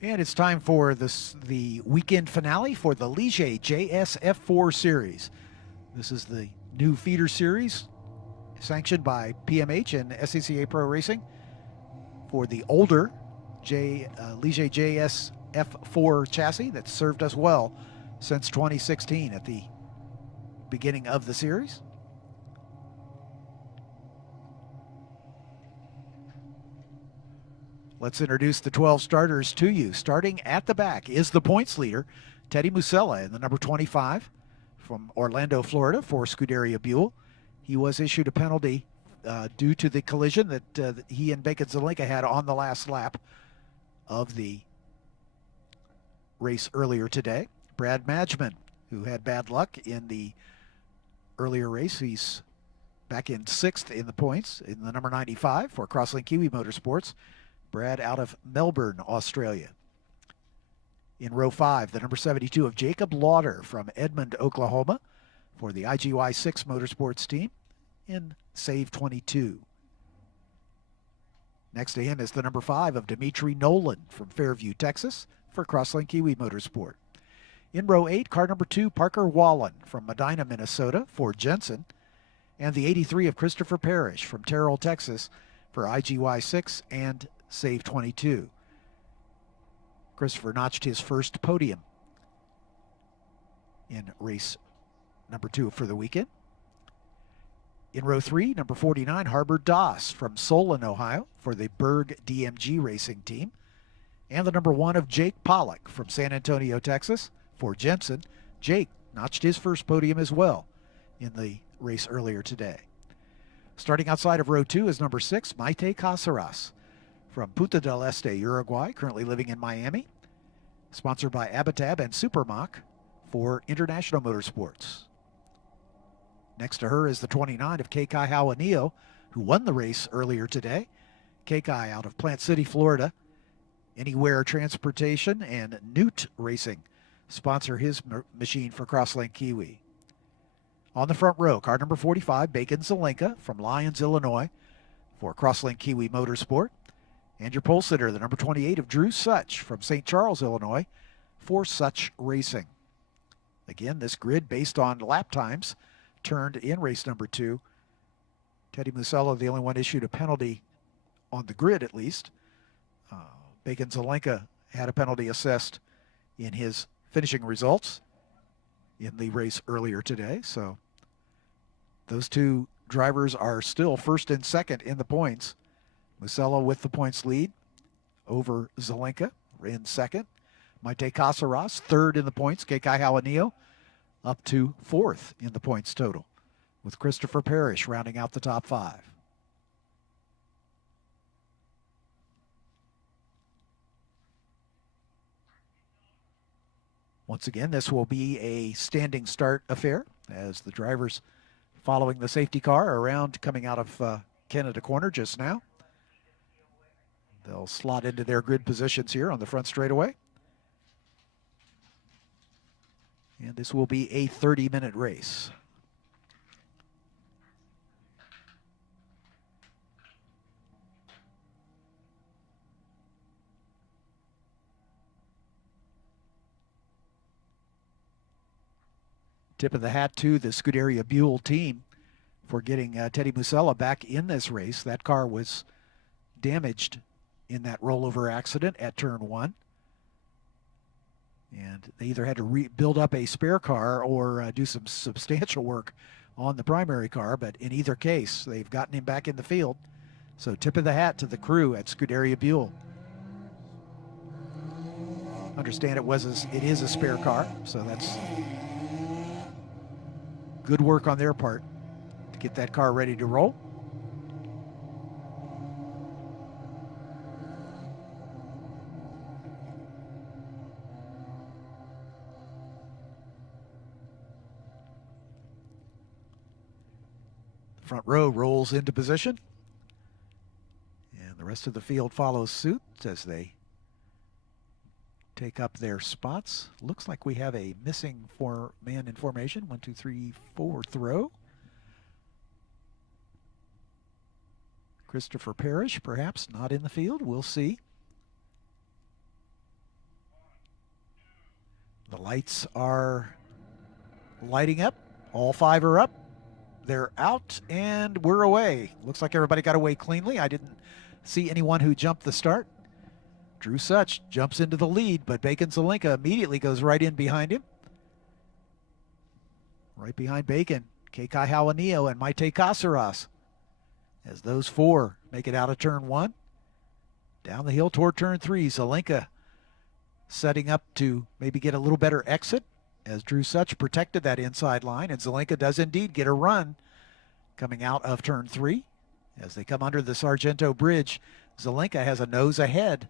And it's time for the weekend finale for the Ligier JS F4 Series. This is the new feeder series sanctioned by PMH and SCCA Pro Racing for the older Ligier JS F4 chassis that's served us well since 2016 at the beginning of the series. Let's introduce the 12 starters to you. Starting at the back is the points leader, Teddy Musella, in the number 25 from Orlando, Florida for Scuderia Buell. He was issued a penalty due to the collision that he and Bacon Zelenka had on the last lap of the race earlier today. Brad Madgman, who had bad luck in the earlier race, he's back in 6th in the points in the number 95 for Crosslink Kiwi Motorsports. Brad out of Melbourne, Australia. In row 5, the number 72 of Jacob Lauder from Edmond, Oklahoma for the IGY 6 Motorsports team in Save 22. Next to him is the number 5 of Dimitri Nolan from Fairview, Texas for Crosslink Kiwi Motorsport. In row 8, car number 2, Parker Wallen from Medina, Minnesota for Jensen, and the 83 of Christopher Parrish from Terrell, Texas for IGY 6 and Save 22. Christopher notched his first podium in race number 2 for the weekend. In row 3, number 49, Harbir Doss from Solon, Ohio for the Berg DMG Racing team. And the number 1 of Jake Pollack from San Antonio, Texas for Jensen. Jake notched his first podium as well in the race earlier today. Starting outside of row 2 is number 6, Maite Caceres from Punta del Este, Uruguay, currently living in Miami. Sponsored by Abitab and Supermach for International Motorsports. Next to her is the 29 of Kekai Hauanio, who won the race earlier today. Kekai out of Plant City, Florida. Anywhere Transportation and Newt Racing sponsor his machine for Crosslink Kiwi. On the front row, car number 45, Bacon Zelenka from Lyons, Illinois for Crosslink Kiwi Motorsport. And your pole sitter, the number 28 of Drew Szuch from St. Charles, Illinois for Szuch Racing. Again, this grid based on lap times turned in race number 2. Teddy Musella, the only one issued a penalty on the grid at least. Bacon Zelenka had a penalty assessed in his finishing results in the race earlier today. So those two drivers are still first and second in the points. Musella with the points lead over Zelenka in second. Maite Caceres third in the points. Kekai Hauanio up to 4th in the points total, with Christopher Parrish rounding out the top 5. Once again, this will be a standing start affair as the drivers following the safety car around coming out of Canada Corner just now. They'll slot into their grid positions here on the front straightaway. And this will be a 30-minute race. Tip of the hat to the Scuderia Buell team for getting Teddy Musella back in this race. That car was damaged in that rollover accident at turn 1. And they either had to build up a spare car or do some substantial work on the primary car. But in either case, they've gotten him back in the field. So tip of the hat to the crew at Scuderia Buell. Understand it is a spare car, so that's good work on their part to get that car ready to roll. Front row rolls into position, and the rest of the field follows suit as they take up their spots. Looks like we have a missing man in formation. 1, 2, 3, 4th row. Christopher Parrish, perhaps not in the field. We'll see. lights are lighting up. All 5 are up. They're out, and we're away. Looks like everybody got away cleanly. I didn't see anyone who jumped the start. Drew Szuch jumps into the lead, but Bacon Zelenka immediately goes right in behind him. Right behind Bacon, Kekai Hauanio and Maite Caceres, as those 4 make it out of turn 1. Down the hill toward turn 3, Zelenka setting up to maybe get a little better exit, as Drew Szuch protected that inside line, and Zelenka does indeed get a run coming out of turn 3. As they come under the Sargento Bridge, Zelenka has a nose ahead,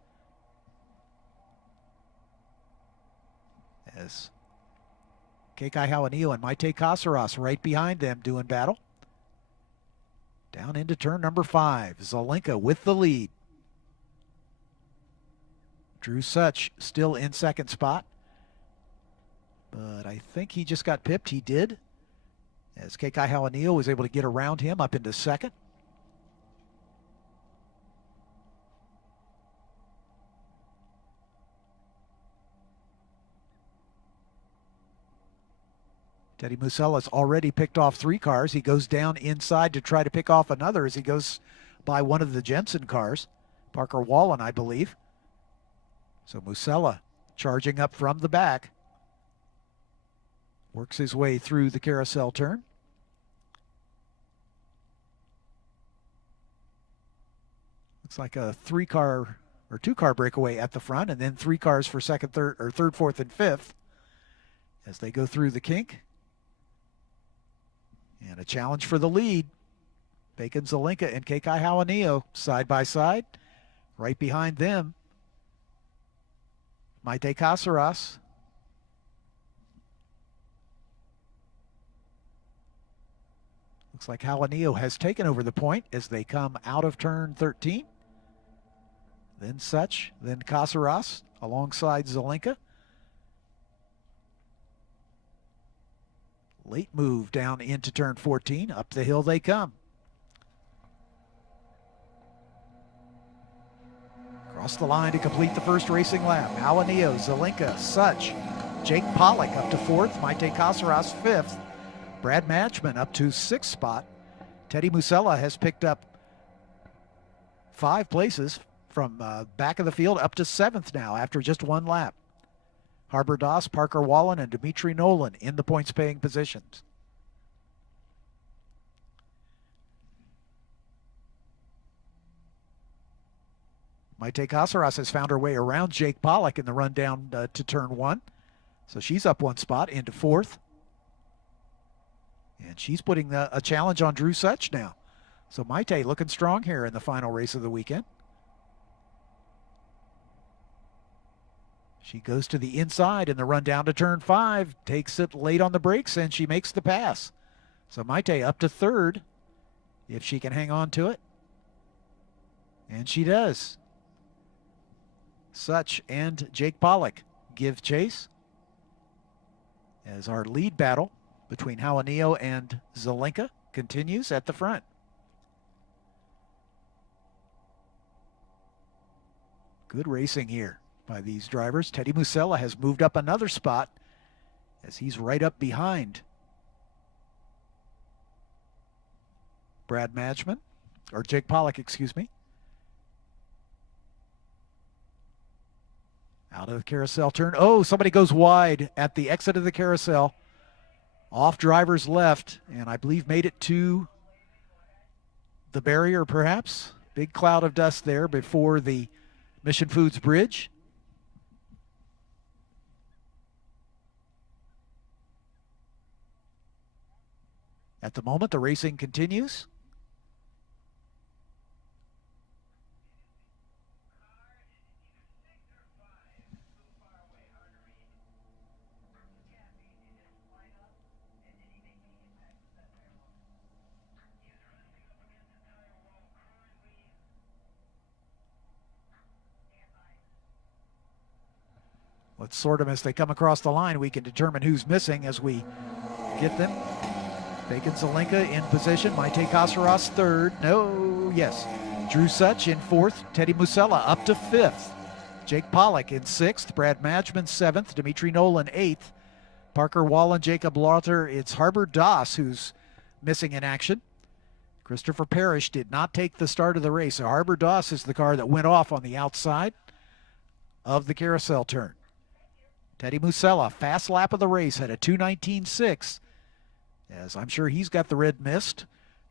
as Kekai Hauanio and Maite Caceres right behind them doing battle. Down into turn number 5, Zelenka with the lead. Drew Szuch still in second spot, but I think he just got pipped. He did, as Kekai Hauanio was able to get around him up into second. Teddy Musella's already picked off 3 cars. He goes down inside to try to pick off another as he goes by one of the Jensen cars. Parker Wallen, I believe. So Musella charging up from the back. Works his way through the carousel turn. Looks like a 3-car or 2-car breakaway at the front, and then 3 cars for second, third, fourth, and fifth as they go through the kink. And a challenge for the lead. Bacon Zelenka and Kekai Hauanio side by side. Right behind them, Maite Caceres. Looks like Hauanio has taken over the point as they come out of turn 13. Then Szuch, then Caceres alongside Zelenka. Late move down into turn 14. Up the hill they come. Across the line to complete the first racing lap. Hauanio, Zelenka, Szuch, Jake Pollack up to 4th. Maite Caceres 5th. Brad Matchman up to 6th spot. Teddy Musella has picked up 5 places from back of the field up to 7th now after just 1 lap. Harbir Das, Parker Wallen, and Dimitri Nolan in the points-paying positions. Maite Caceres has found her way around Jake Pollack in the run down to turn 1. So she's up 1 spot into 4th. And she's putting a challenge on Drew Szuch now. So Maite looking strong here in the final race of the weekend. She goes to the inside in the run down to turn 5, takes it late on the brakes, and she makes the pass. So Maite up to 3rd if she can hang on to it. And she does. Szuch and Jake Pollack give chase as our lead battle between Hauanio and Zelenka continues at the front. Good racing here by these drivers. Teddy Musella has moved up another spot as he's right up behind Brad Matchman, or Jake Pollack, excuse me. Out of the carousel turn. Oh, somebody goes wide at the exit of the carousel. Off driver's left, and I believe made it to the barrier perhaps. Big cloud of dust there before the Mission Foods Bridge. At the moment, the racing continues. Let's sort them as they come across the line. We can determine who's missing as we get them. Bacon Zelenka in position. Maite Caceres 3rd. No, yes. Drew Szuch in 4th. Teddy Musella up to 5th. Jake Pollack in 6th, Brad Madgman 7th, Dimitri Nolan 8th, Parker Wallen, Jacob Lauter. It's Harbir Das who's missing in action. Christopher Parrish did not take the start of the race. So Harbir Das is the car that went off on the outside of the carousel turn. Teddy Musella, fast lap of the race, had a 2:19.6, as I'm sure he's got the red mist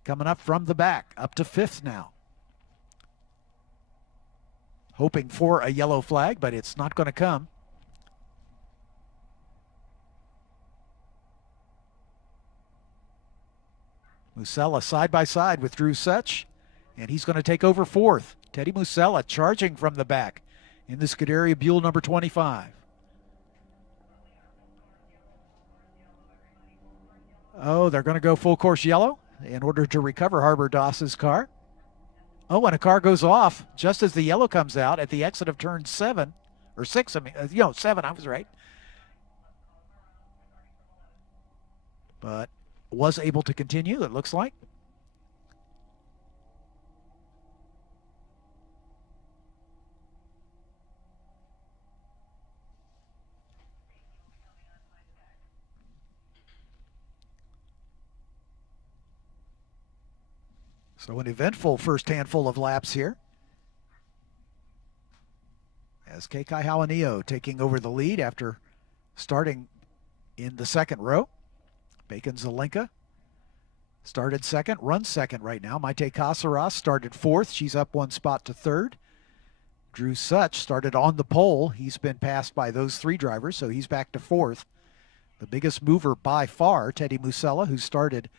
coming up from the back, up to 5th now. Hoping for a yellow flag, but it's not going to come. Musella side by side with Drew Szuch, and he's going to take over 4th. Teddy Musella charging from the back in the Scuderia Buell number 25. Oh, they're going to go full course yellow in order to recover Harbir Das's car. Oh, and a car goes off just as the yellow comes out at the exit of turn 7, or 6, 7, I was right. But was able to continue, it looks like. So an eventful first handful of laps here, as Kekai Hauanio taking over the lead after starting in the 2nd row. Bacon Zelenka started 2nd, runs 2nd right now. Maite Caceres started 4th. She's up 1 spot to 3rd. Drew Szuch started on the pole. He's been passed by those 3 drivers, so he's back to 4th. The biggest mover by far, Teddy Musella, who started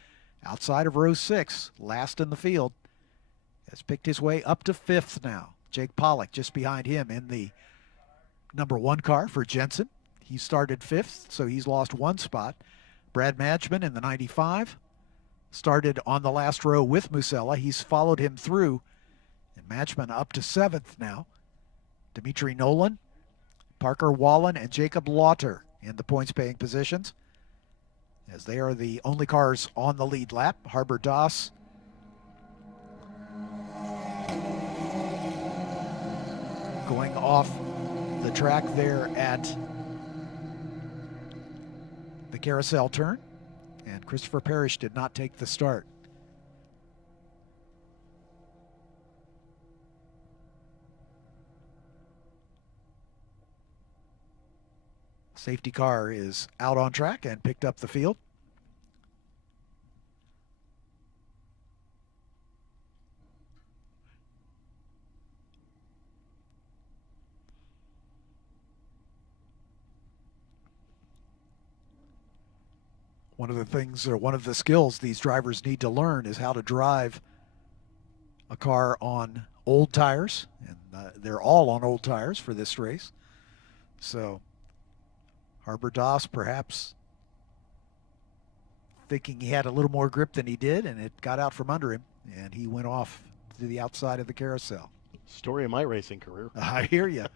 outside of row 6, last in the field, has picked his way up to 5th now. Jake Pollack just behind him in the number 1 car for Jensen. He started 5th, so he's lost 1 spot. Brad Madgman in the 95 started on the last row with Musella. He's followed him through, and Madgman up to 7th now. Dimitri Nolan, Parker Wallen, and Jacob Lauter in the points-paying positions, as they are the only cars on the lead lap. Harbir Das going off the track there at the carousel turn, and Christopher Parrish did not take the start. Safety car is out on track and picked up the field. One of the things, or one of the skills these drivers need to learn, is how to drive a car on old tires, and they're all on old tires for this race. So Harbir Das perhaps thinking he had a little more grip than he did, and it got out from under him, and he went off to the outside of the carousel. Story of my racing career. I hear you.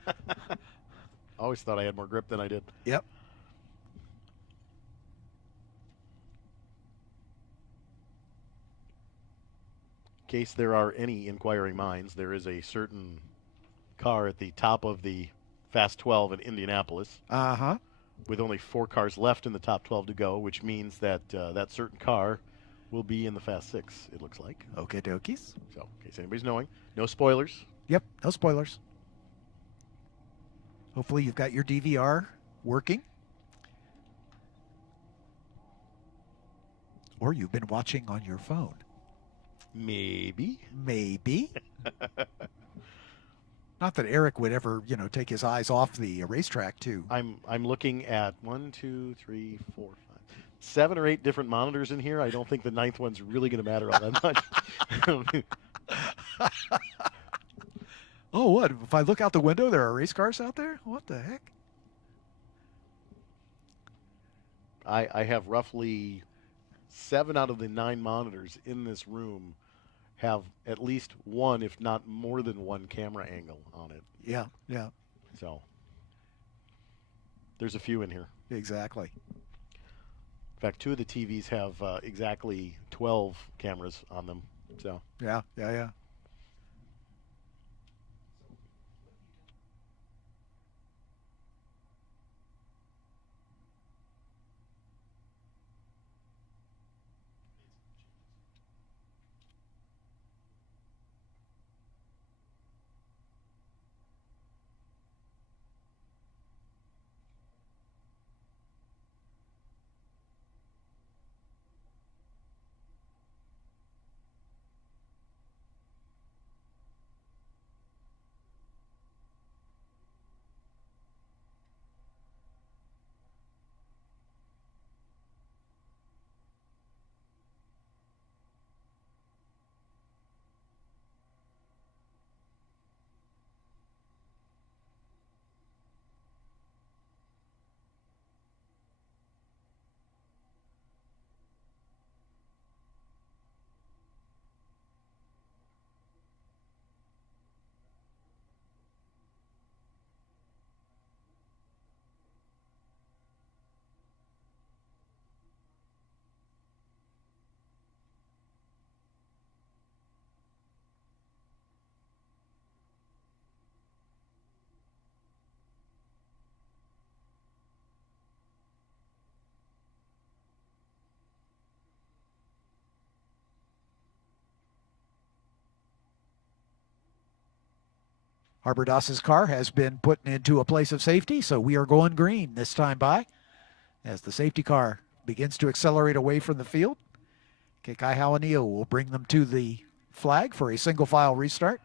Always thought I had more grip than I did. Yep. In case there are any inquiring minds, there is a certain car at the top of the Fast 12 in Indianapolis. Uh-huh. With only 4 cars left in the top 12 to go, which means that that certain car will be in the Fast 6, it looks like. Okay, dokies. So, in case anybody's knowing, no spoilers. Yep, no spoilers. Hopefully you've got your DVR working. Or you've been watching on your phone. Maybe. Maybe. Not that Eric would ever, take his eyes off the racetrack, too. I'm looking at 7 or 8 different monitors in here. I don't think the 9th one's really going to matter all that much. Oh, what? If I look out the window, there are race cars out there? What the heck? I have roughly 7 out of the 9 monitors in this room have at least one, if not more than one, camera angle on it. Yeah, yeah. So there's a few in here. Exactly. In fact, 2 of the TVs have exactly 12 cameras on them. So yeah. Harbir Das's car has been put into a place of safety, so we are going green this time by as the safety car begins to accelerate away from the field. Kekai Hauanio will bring them to the flag for a single file restart.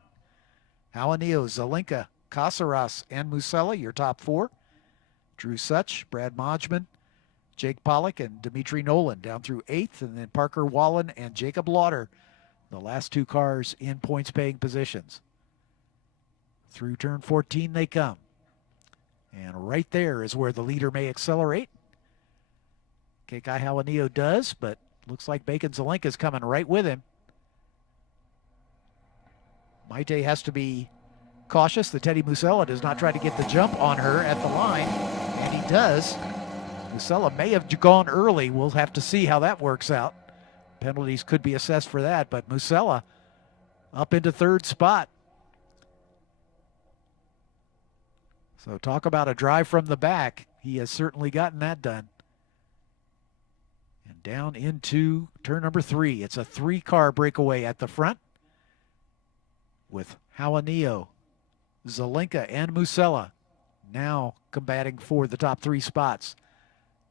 Hauanio, Zelenka, Caceres, and Musella, your top four. Drew Szuch, Brad Modgman, Jake Pollack, and Dimitri Nolan down through 8th, and then Parker Wallen and Jacob Lauder, the last two cars in points-paying positions. Through turn 14 they come. And right there is where the leader may accelerate. Kekai Hauanio does, but looks like Bacon Zelenka is coming right with him. Maite has to be cautious that Teddy Musella does not try to get the jump on her at the line, and he does. Musella may have gone early. We'll have to see how that works out. Penalties could be assessed for that, but Musella up into 3rd spot. So talk about a drive from the back. He has certainly gotten that done. And down into turn number 3. It's a 3-car breakaway at the front with Hauanio, Zelenka, and Musella now combating for the top 3 spots.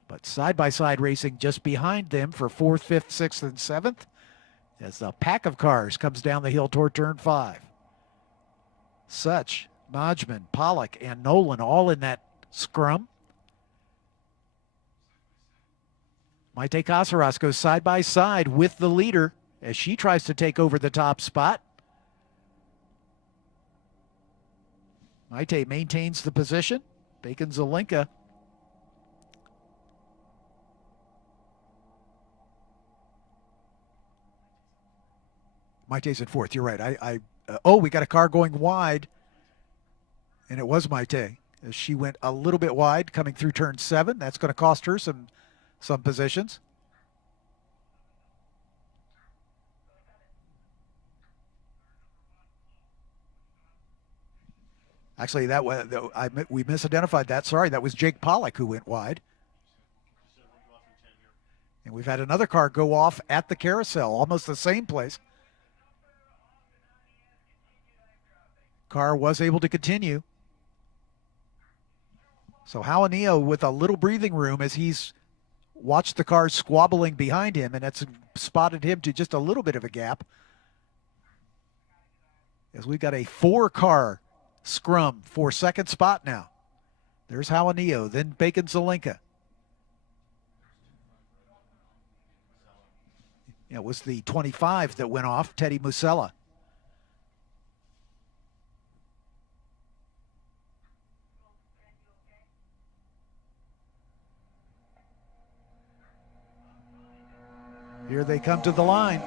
But side-by-side racing just behind them for 4th, 5th, 6th, and 7th as the pack of cars comes down the hill toward turn 5. Szuch, Modgman, Pollack, and Nolan all in that scrum. Maite Caceres goes side-by-side with the leader as she tries to take over the top spot. Maite maintains the position. Bacon Zelenka Maite's in 4th. You're right. Oh, we got a car going wide, and it was Maite as she went a little bit wide coming through turn 7. That's going to cost her some positions. Actually, that was we misidentified that. Sorry, that was Jake Pollack who went wide. And we've had another car go off at the carousel, almost the same place. Car was able to continue. So Hauanio with a little breathing room as he's watched the cars squabbling behind him, and that's spotted him to just a little bit of a gap. As we've got a 4-car scrum for 2nd spot now. There's Hauanio, then Bacon Zelenka. It was the 25 that went off, Teddy Musella. Here they come to the line.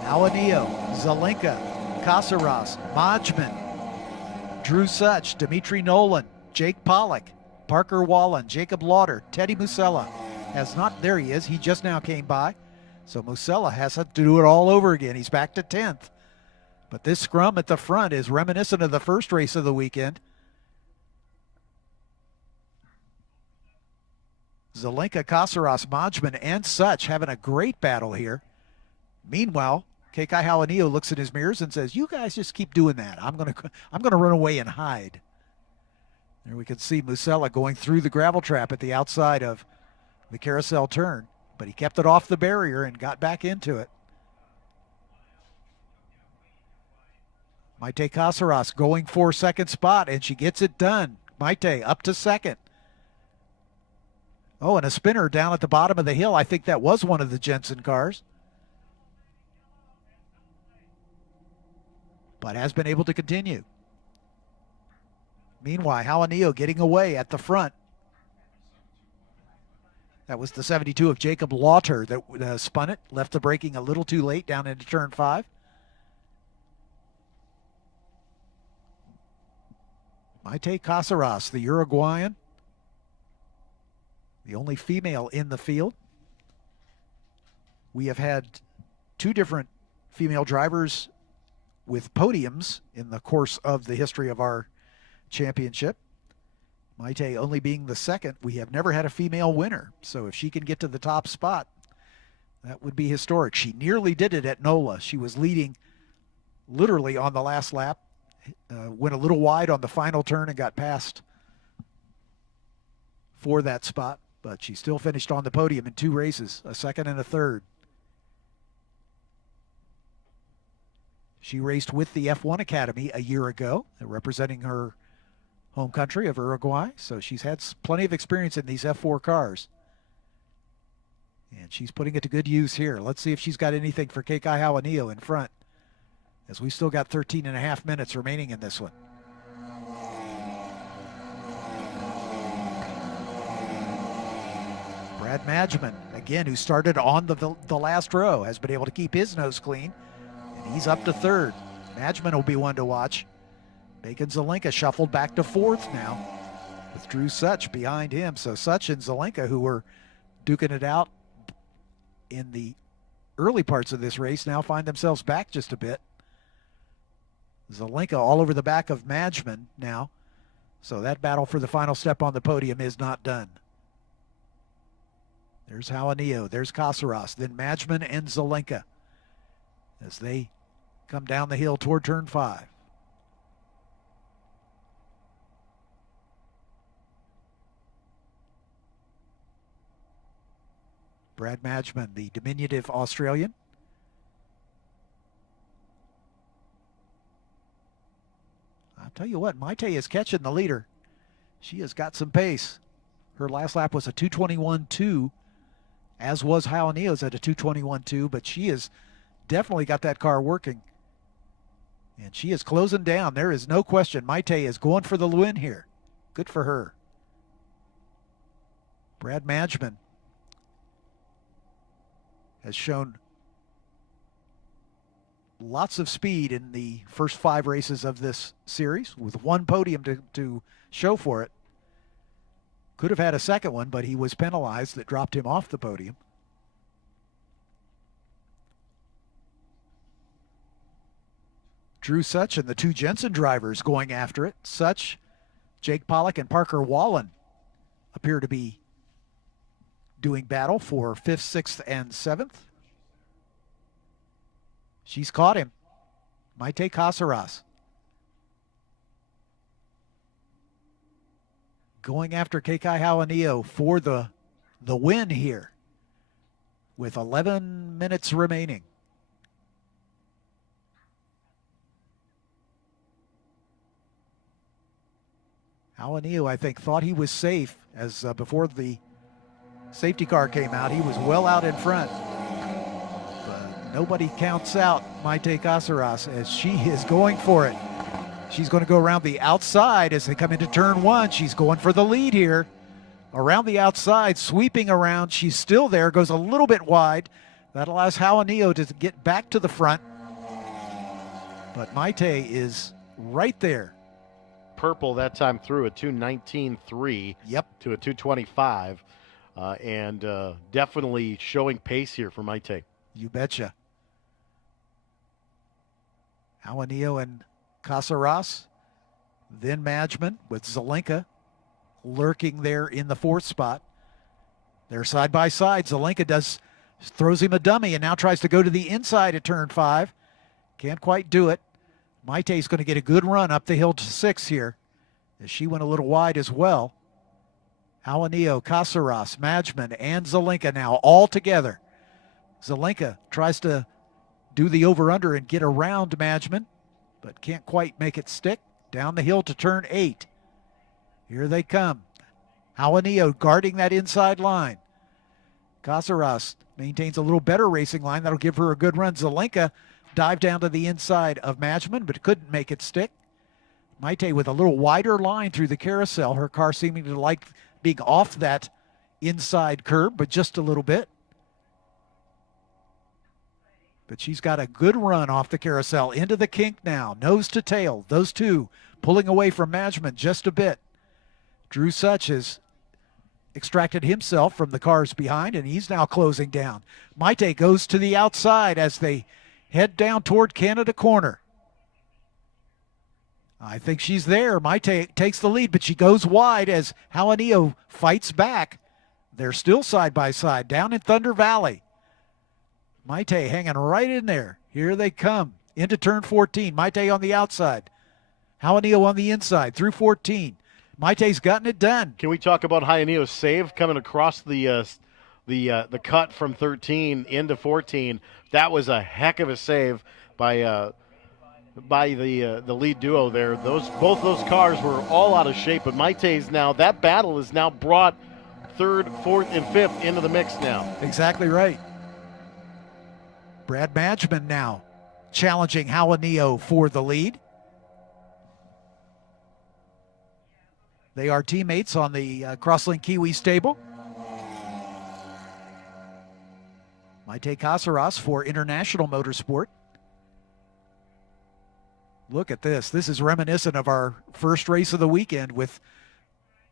Hauanio, Zelenka, Caceres, Modgman, Drew Szuch, Dimitri Nolan, Jake Pollack, Parker Wallen, Jacob Lauder, Teddy Musella has not, there he is, he just now came by. So Musella has to do it all over again. He's back to 10th. But this scrum at the front is reminiscent of the first race of the weekend. Zelenka, Caceres, Modgman, and Szuch having a great battle here. Meanwhile, Kekai Hauanio looks in his mirrors and says, "You guys just keep doing that. I'm gonna run away and hide." There we can see Musella going through the gravel trap at the outside of the carousel turn, but he kept it off the barrier and got back into it. Maite Caceres going for 2nd spot, and she gets it done. Maite up to 2nd. Oh, and a spinner down at the bottom of the hill. I think that was one of the Jensen cars. But has been able to continue. Meanwhile, Hauanio getting away at the front. That was the 72 of Jacob Lauder that spun it, left the braking a little too late down into turn 5. Maite Caceres, the Uruguayan, the only female in the field. We have had 2 different female drivers with podiums in the course of the history of our championship. Maite only being the 2nd. We have never had a female winner. So if she can get to the top spot, that would be historic. She nearly did it at NOLA. She was leading literally on the last lap, went a little wide on the final turn and got past for that spot, but she still finished on the podium in 2 races, a second and a third. She raced with the F1 Academy a year ago, representing her home country of Uruguay, so she's had plenty of experience in these F4 cars. And she's putting it to good use here. Let's see if she's got anything for Kekai Hauanio in front, as we still got 13 and a half minutes remaining in this one. Brad Madgeman, again, who started on the last row, has been able to keep his nose clean, and he's up to third. Madgeman will be one to watch. Bacon Zelenka shuffled back to fourth now, with Drew Szuch behind him. So Szuch and Zelenka, who were duking it out in the early parts of this race, now find themselves back just a bit. Zelenka all over the back of Madgeman now, so that battle for the final step on the podium is not done. There's Hauanio, there's Caceres, then Madgeman and Zelenka as they come down the hill toward turn 5. Brad Madgeman, the diminutive Australian. I'll tell you what, Maite is catching the leader. She has got some pace. Her last lap was a 2:21.2, as was Hauanio's at a 2:21.2, but she has definitely got that car working. And she is closing down. There is no question. Maite is going for the win here. Good for her. Brad Madgeman has shown lots of speed in the first 5 races of this series, with 1 podium to show for it. Could have had a second one, but he was penalized. That dropped him off the podium. Drew Szuch and the 2 Jensen drivers going after it. Szuch, Jake Pollack, and Parker Wallen appear to be doing battle for 5th, 6th, and 7th. She's caught him. Maite Caceres going after Kekai Hauanio for the win here with 11 minutes remaining. Hauanio, I think, thought he was safe as before the safety car came out. He was well out in front. But nobody counts out Maite Caceres as she is going for it. She's going to go around the outside as they come into turn 1. She's going for the lead here. Around the outside, sweeping around. She's still there, goes a little bit wide. That allows Hauanio to get back to the front. But Maite is right there. Purple that time through a 2:19.3 to a 2:25. And definitely showing pace here for Maite. You betcha. Hauanio and Caceres, then Madgeman with Zelenka lurking there in the 4th spot. They're side by side. Zelenka throws him a dummy and now tries to go to the inside at turn 5. Can't quite do it. Maite's going to get a good run up the hill to 6 here, as she went a little wide as well. Hauanio, Caceres, Madgeman, and Zelenka now all together. Zelenka tries to do the over-under and get around Madgeman, but can't quite make it stick. Down the hill to turn 8. Here they come. Hauanio guarding that inside line. Caceres maintains a little better racing line. That'll give her a good run. Zelenka dived down to the inside of Madgeman, but couldn't make it stick. Maite with a little wider line through the carousel. Her car seeming to like being off that inside curb, but just a little bit. But she's got a good run off the carousel into the kink now, nose to tail. Those two pulling away from Madgeman just a bit. Drew Szuch has extracted himself from the cars behind, and he's now closing down. Maite goes to the outside as they head down toward Canada Corner. I think she's there. Maite takes the lead, but she goes wide as Hauanio fights back. They're still side by side down in Thunder Valley. Maite hanging right in there. Here they come into turn 14. Maite on the outside. Hauanio on the inside through 14. Maite's gotten it done. Can we talk about Hauanio's save coming across the cut from 13 into 14? That was a heck of a save by the lead duo there. Both those cars were all out of shape, but Maite's now, that battle is now brought third, fourth, and fifth into the mix now. Exactly right. Brad Madgman now challenging Hauanio for the lead. They are teammates on the Crosslink Kiwi stable. Maite Caceres for International Motorsport. Look at this. This is reminiscent of our first race of the weekend with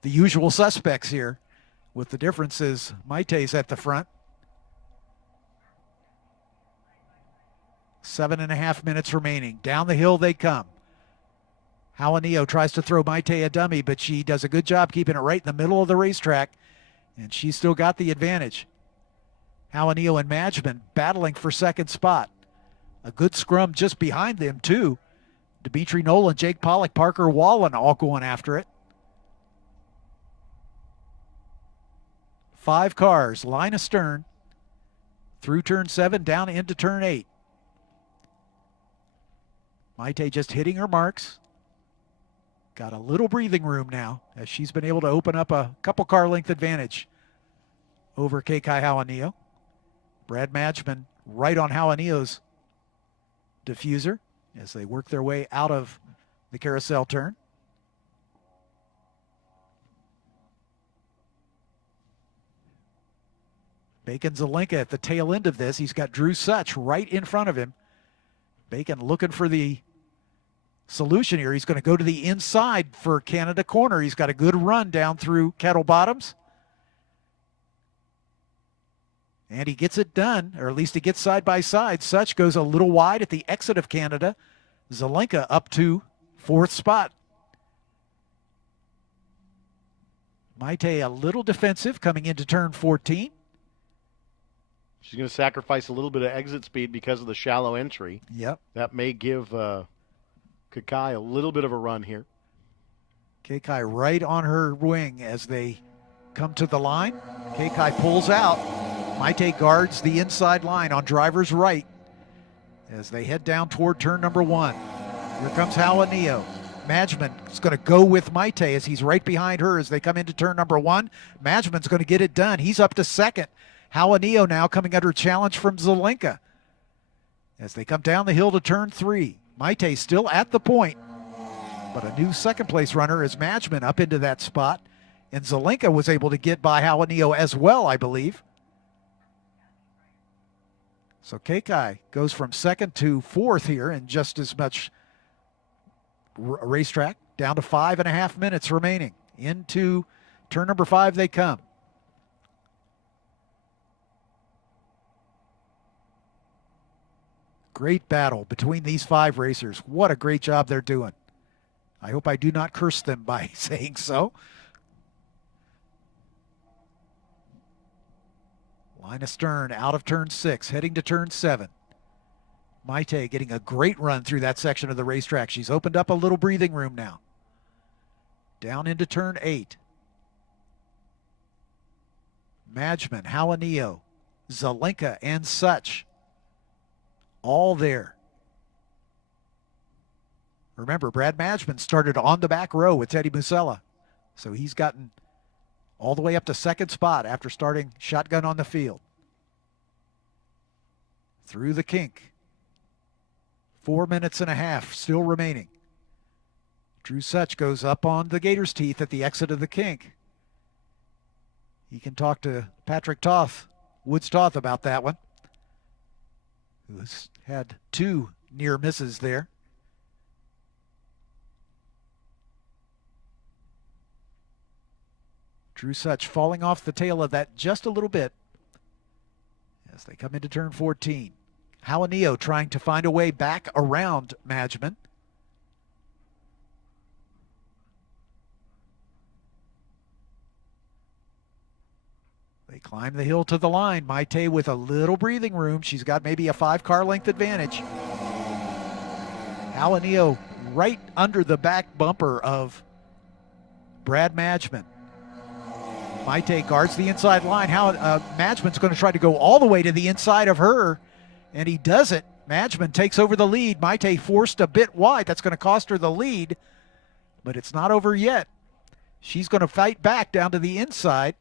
the usual suspects here, with the differences Maite's at the front. 7.5 minutes remaining. Down the hill they come. Hauanio tries to throw Maite a dummy, but she does a good job keeping it right in the middle of the racetrack, and she's still got the advantage. Hauanio and Madgman battling for second spot. A good scrum just behind them, too. Dimitri Nolan, Jake Pollack, Parker Wallen all going after it. 5 cars, line astern, through turn 7, down into turn 8. Maite just hitting her marks. Got a little breathing room now as she's been able to open up a couple car length advantage over Kekai Hauanio. Brad Madgman right on Hauanio's diffuser as they work their way out of the carousel turn. Bacon Zelenka at the tail end of this. He's got Drew Szuch right in front of him. Bacon looking for the solution here. He's going to go to the inside for Canada corner. He's got a good run down through Kettle Bottoms. And he gets it done, or at least he gets side by side. Szuch goes a little wide at the exit of Canada. Zelenka up to 4th spot. Maite a little defensive coming into turn 14. She's going to sacrifice a little bit of exit speed because of the shallow entry. Yep. That may give Kekai a little bit of a run here. Kekai right on her wing as they come to the line. Kekai pulls out. Maite guards the inside line on driver's right as they head down toward turn number 1. Here comes Hauanio. Madgman is going to go with Maite as he's right behind her as they come into turn number 1. Madgman's going to get it done. He's up to 2nd. Hauanio now coming under challenge from Zelenka as they come down the hill to turn 3. Maite still at the point, but a new 2nd place runner is Madgman up into that spot, and Zelenka was able to get by Hauanio as well, I believe. So Kekai goes from 2nd to 4th here in just as much racetrack, down to 5.5 minutes remaining. Into turn number 5 they come. Great battle between these 5 racers. What a great job they're doing. I hope I do not curse them by saying so. Line astern out of turn 6, heading to turn 7. Maite getting a great run through that section of the racetrack. She's opened up a little breathing room now. Down into turn 8. Madgman, Hauanio, Zelenka, and Szuch. All there. Remember, Brad Madgman started on the back row with Teddy Musella. So he's gotten all the way up to 2nd spot after starting shotgun on the field. Through the kink. 4.5 minutes still remaining. Drew Szuch goes up on the gator's teeth at the exit of the kink. He can talk to Patrick Toth, Woods Toth, about that one, who's had 2 near misses there. Drew Szuch falling off the tail of that just a little bit as they come into turn 14. Hauanio trying to find a way back around Madgman. They climb the hill to the line. Maite with a little breathing room. She's got maybe a 5 car length advantage. Hauanio right under the back bumper of Brad Madgman. Maite guards the inside line. Madgman's going to try to go all the way to the inside of her, and he doesn't. Madgman takes over the lead. Maite forced a bit wide. That's going to cost her the lead, but it's not over yet. She's going to fight back down to the inside,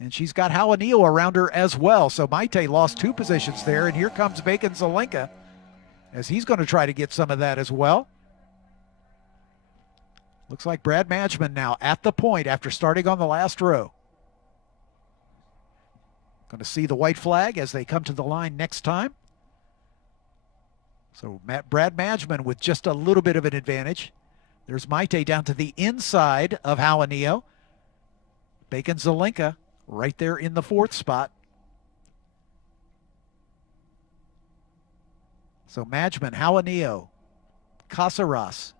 and she's got Hauanio around her as well. So Maite lost 2 positions there, and here comes Bacon Zelenka as he's going to try to get some of that as well. Looks like Brad Madgman now at the point after starting on the last row. Going to see the white flag as they come to the line next time. So Brad Madgman with just a little bit of an advantage. There's Maite down to the inside of Hauanio. Bacon Zelenka right there in the 4th spot. So Madgman, Hauanio, Caceres,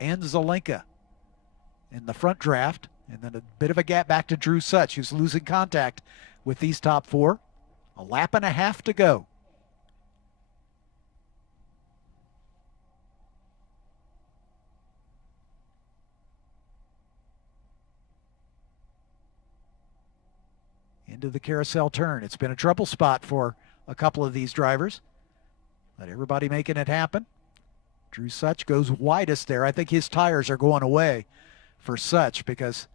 and Zelenka in the front draft. And then a bit of a gap back to Drew Szuch, who's losing contact with these top 4. A lap and a half to go. Into the carousel turn. It's been a trouble spot for a couple of these drivers, but everybody making it happen. Drew Szuch goes widest there. I think his tires are going away for Szuch because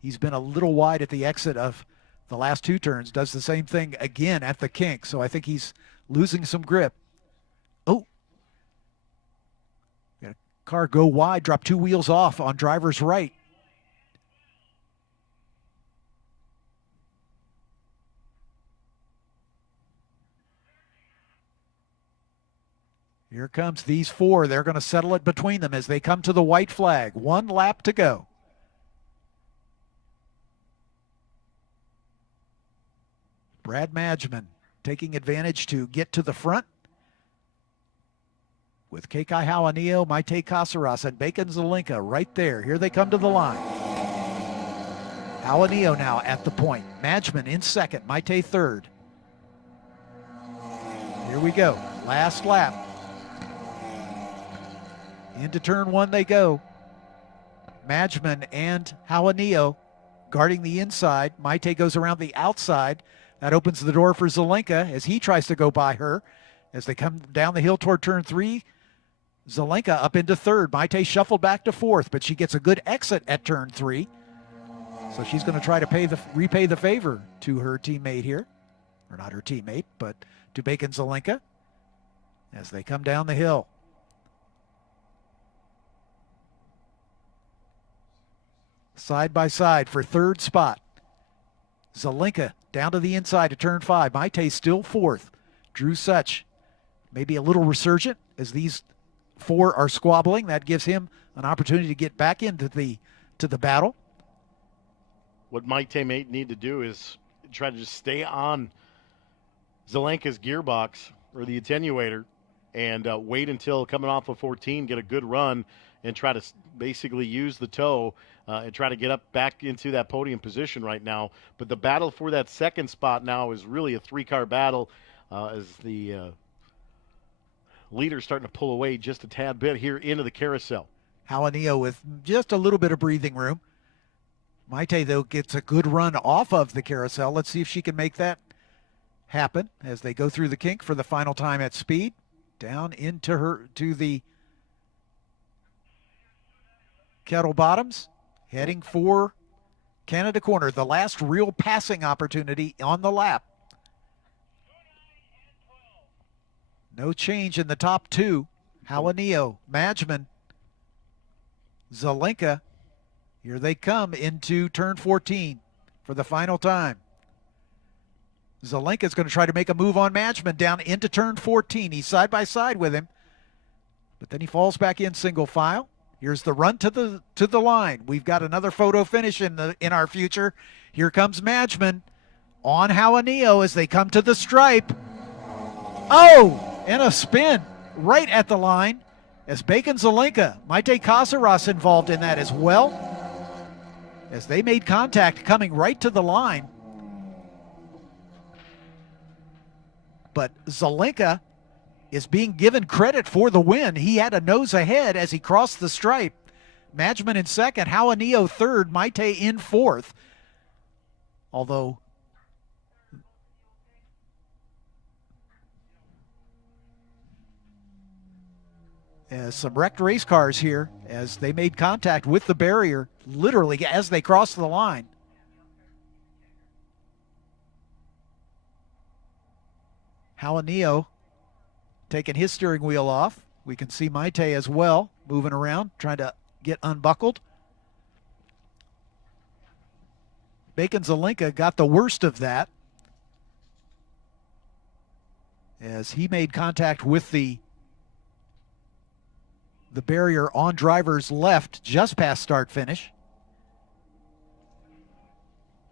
he's been a little wide at the exit of the last 2 turns. Does the same thing again at the kink, so I think he's losing some grip. Oh, got a car go wide, drop 2 wheels off on driver's right. Here comes these 4. They're going to settle it between them as they come to the white flag. 1 lap to go. Brad Madgman taking advantage to get to the front with Kekai Hauanio, Maite Caceres, and Bacon Zelenka right there. Here they come to the line. Hauanio now at the point. Madgman in 2nd, Maite 3rd. Here we go. Last lap. Into turn 1 they go. Madgman and Hauanio guarding the inside. Maite goes around the outside. That opens the door for Zelenka as he tries to go by her. As they come down the hill toward turn 3, Zelenka up into 3rd. Maite shuffled back to 4th, but she gets a good exit at turn 3. So she's going to try to repay the favor to her teammate here. Or not her teammate, but to Bacon Zelenka as they come down the hill. Side by side for 3rd spot. Zelenka down to the inside to turn 5. Maite still 4th. Drew Szuch maybe a little resurgent as these 4 are squabbling. That gives him an opportunity to get back into the battle. What Maite may need to do is try to just stay on Zelenka's gearbox or the attenuator and wait until coming off of 14, get a good run, and try to basically use the toe and try to get up back into that podium position right now. But the battle for that 2nd spot now is really a 3-car battle as the leader's starting to pull away just a tad bit here into the carousel. Hauanio with just a little bit of breathing room. Maite, though, gets a good run off of the carousel. Let's see if she can make that happen as they go through the kink for the final time at speed. Down into the kettle bottoms, heading for Canada Corner, the last real passing opportunity on the lap. No change in the top 2. Hauanio, Madgman, Zelenka. Here they come into turn 14 for the final time. Zelenka's going to try to make a move on Madgman down into turn 14. He's side by side with him, but then he falls back in single file. Here's the run to the line. We've got another photo finish in our future. Here comes Madgman on Hauanio as they come to the stripe. Oh, and a spin right at the line as Bacon Zelenka, Maite Caceres involved in that as well, as they made contact coming right to the line. But Zelenka is being given credit for the win. He had a nose ahead as he crossed the stripe. Madgman in second, Hauanio third, Maite in fourth. Although some wrecked race cars here as they made contact with the barrier literally as they crossed the line. Hauanio taking his steering wheel off. We can see Maite as well moving around, trying to get unbuckled. Bacon Zelenka got the worst of that as he made contact with the barrier on driver's left just past start finish.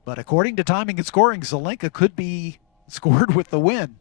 But according to timing and scoring, Zelenka could be scored with the win.